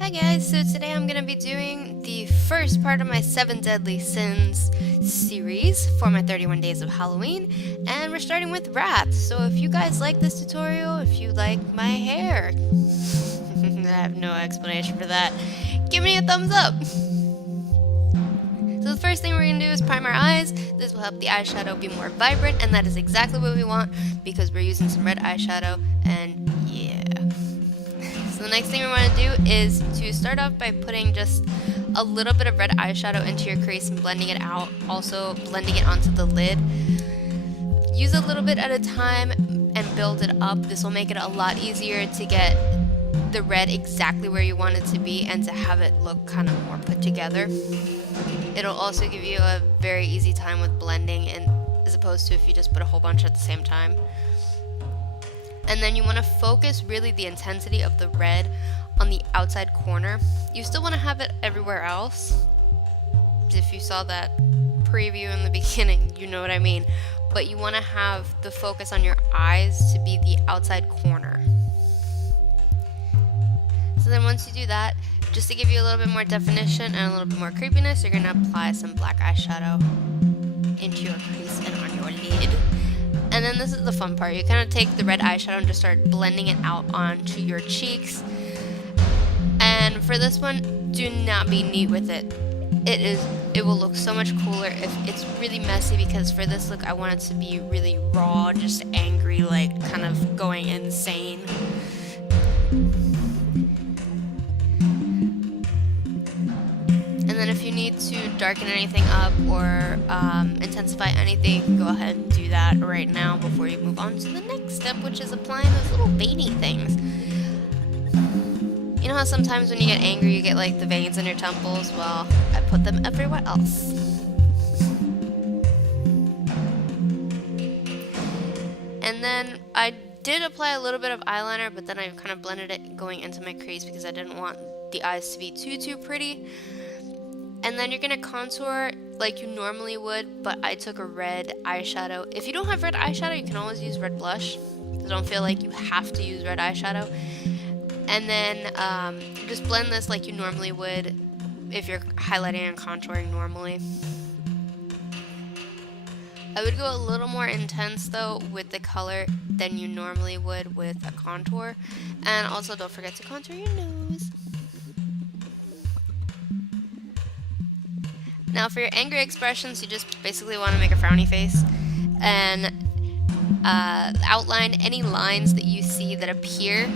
Hi guys, so today I'm going to be doing the first part of my 7 Deadly Sins series for my 31 Days of Halloween, and we're starting with wrath. So if you guys like this tutorial, if you like my hair, I have no explanation for that, give me a thumbs up! So the first thing we're going to do is prime our eyes. This will help the eyeshadow be more vibrant, and that is exactly what we want because we're using some red eyeshadow, and yeah. So the next thing we want to do is to start off by putting just a little bit of red eyeshadow into your crease and blending it out, also blending it onto the lid. Use a little bit at a time and build it up. This will make it a lot easier to get the red exactly where you want it to be and to have it look kind of more put together. It'll also give you a very easy time with blending, and as opposed to if you just put a whole bunch at the same time. And then you want to focus really the intensity of the red on the outside corner. You still want to have it everywhere else. If you saw that preview in the beginning, you know what I mean. But you want to have the focus on your eyes to be the outside corner. So then once you do that, just to give you a little bit more definition and a little bit more creepiness, you're going to apply some black eyeshadow into your crease and on your lid. And then this is the fun part. You kind of take the red eyeshadow and just start blending it out onto your cheeks. And for this one, do not be neat with it. It will look so much cooler if it's really messy, because for this look I want it to be really raw, just angry, like kind of going insane. And then if you need to darken anything up or intensify anything, you can go ahead and do that right now before you move on to the next step, which is applying those little veiny things. You know how sometimes when you get angry you get like the veins in your temples? Well, I put them everywhere else. And then I did apply a little bit of eyeliner, but then I kind of blended it going into my crease because I didn't want the eyes to be too pretty. And then you're going to contour like you normally would, but I took a red eyeshadow. If you don't have red eyeshadow, you can always use red blush. So don't feel like you have to use red eyeshadow. And then just blend this like you normally would if you're highlighting and contouring normally. I would go a little more intense though with the color than you normally would with a contour. And also don't forget to contour your nose. Now for your angry expressions, you just basically want to make a frowny face and outline any lines that you see that appear.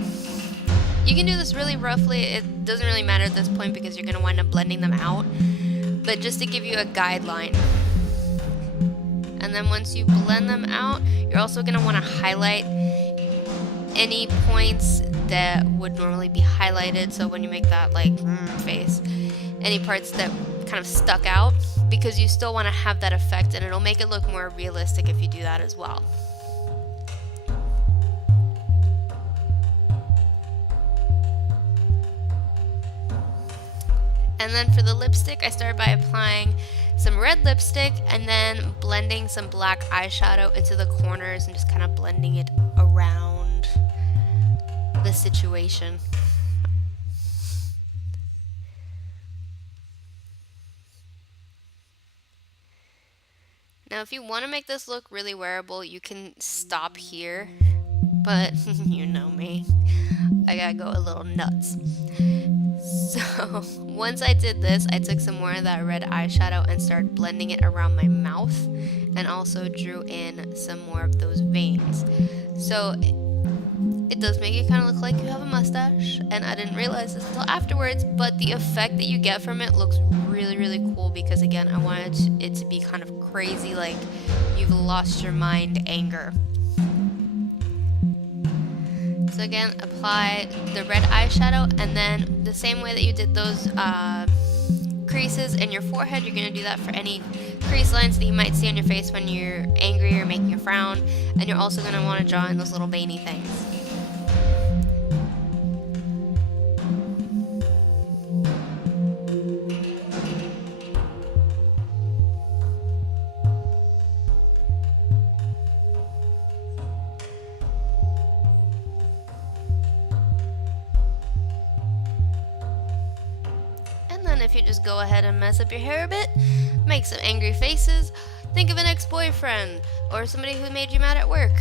You can do this really roughly. It doesn't really matter at this point because you're going to wind up blending them out, but just to give you a guideline. And then once you blend them out, you're also going to want to highlight any points that would normally be highlighted. So when you make that like face, any parts that kind of stuck out, because you still want to have that effect, and it'll make it look more realistic if you do that as well. And then for the lipstick, I started by applying some red lipstick and then blending some black eyeshadow into the corners and just kind of blending it around the situation. Now if you want to make this look really wearable, you can stop here, but you know me, I gotta go a little nuts. So once I did this, I took some more of that red eyeshadow and started blending it around my mouth, and also drew in some more of those veins. So it does make it kind of look like you have a mustache, and I didn't realize this until afterwards, but the effect that you get from it looks really cool, because again, I wanted it to be kind of crazy, like you've lost your mind anger. So again, apply the red eyeshadow, and then the same way that you did those creases in your forehead, you're going to do that for any crease lines that you might see on your face when you're angry or making a frown, and you're also going to want to draw in those little veiny things. if you just go ahead and mess up your hair a bit, make some angry faces, think of an ex-boyfriend or somebody who made you mad at work,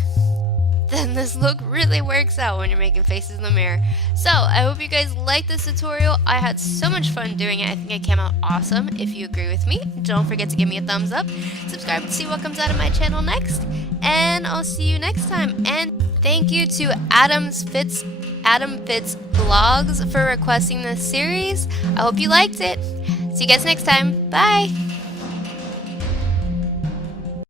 then this look really works out when you're making faces in the mirror. So I hope you guys liked this tutorial. I had so much fun doing it. I think it came out awesome. If you agree with me, don't forget to give me a thumbs up, subscribe to see what comes out of my channel next, and I'll see you next time. And thank you to Adam Fitz Vlogs for requesting this series. I hope you liked it. See you guys next time. Bye.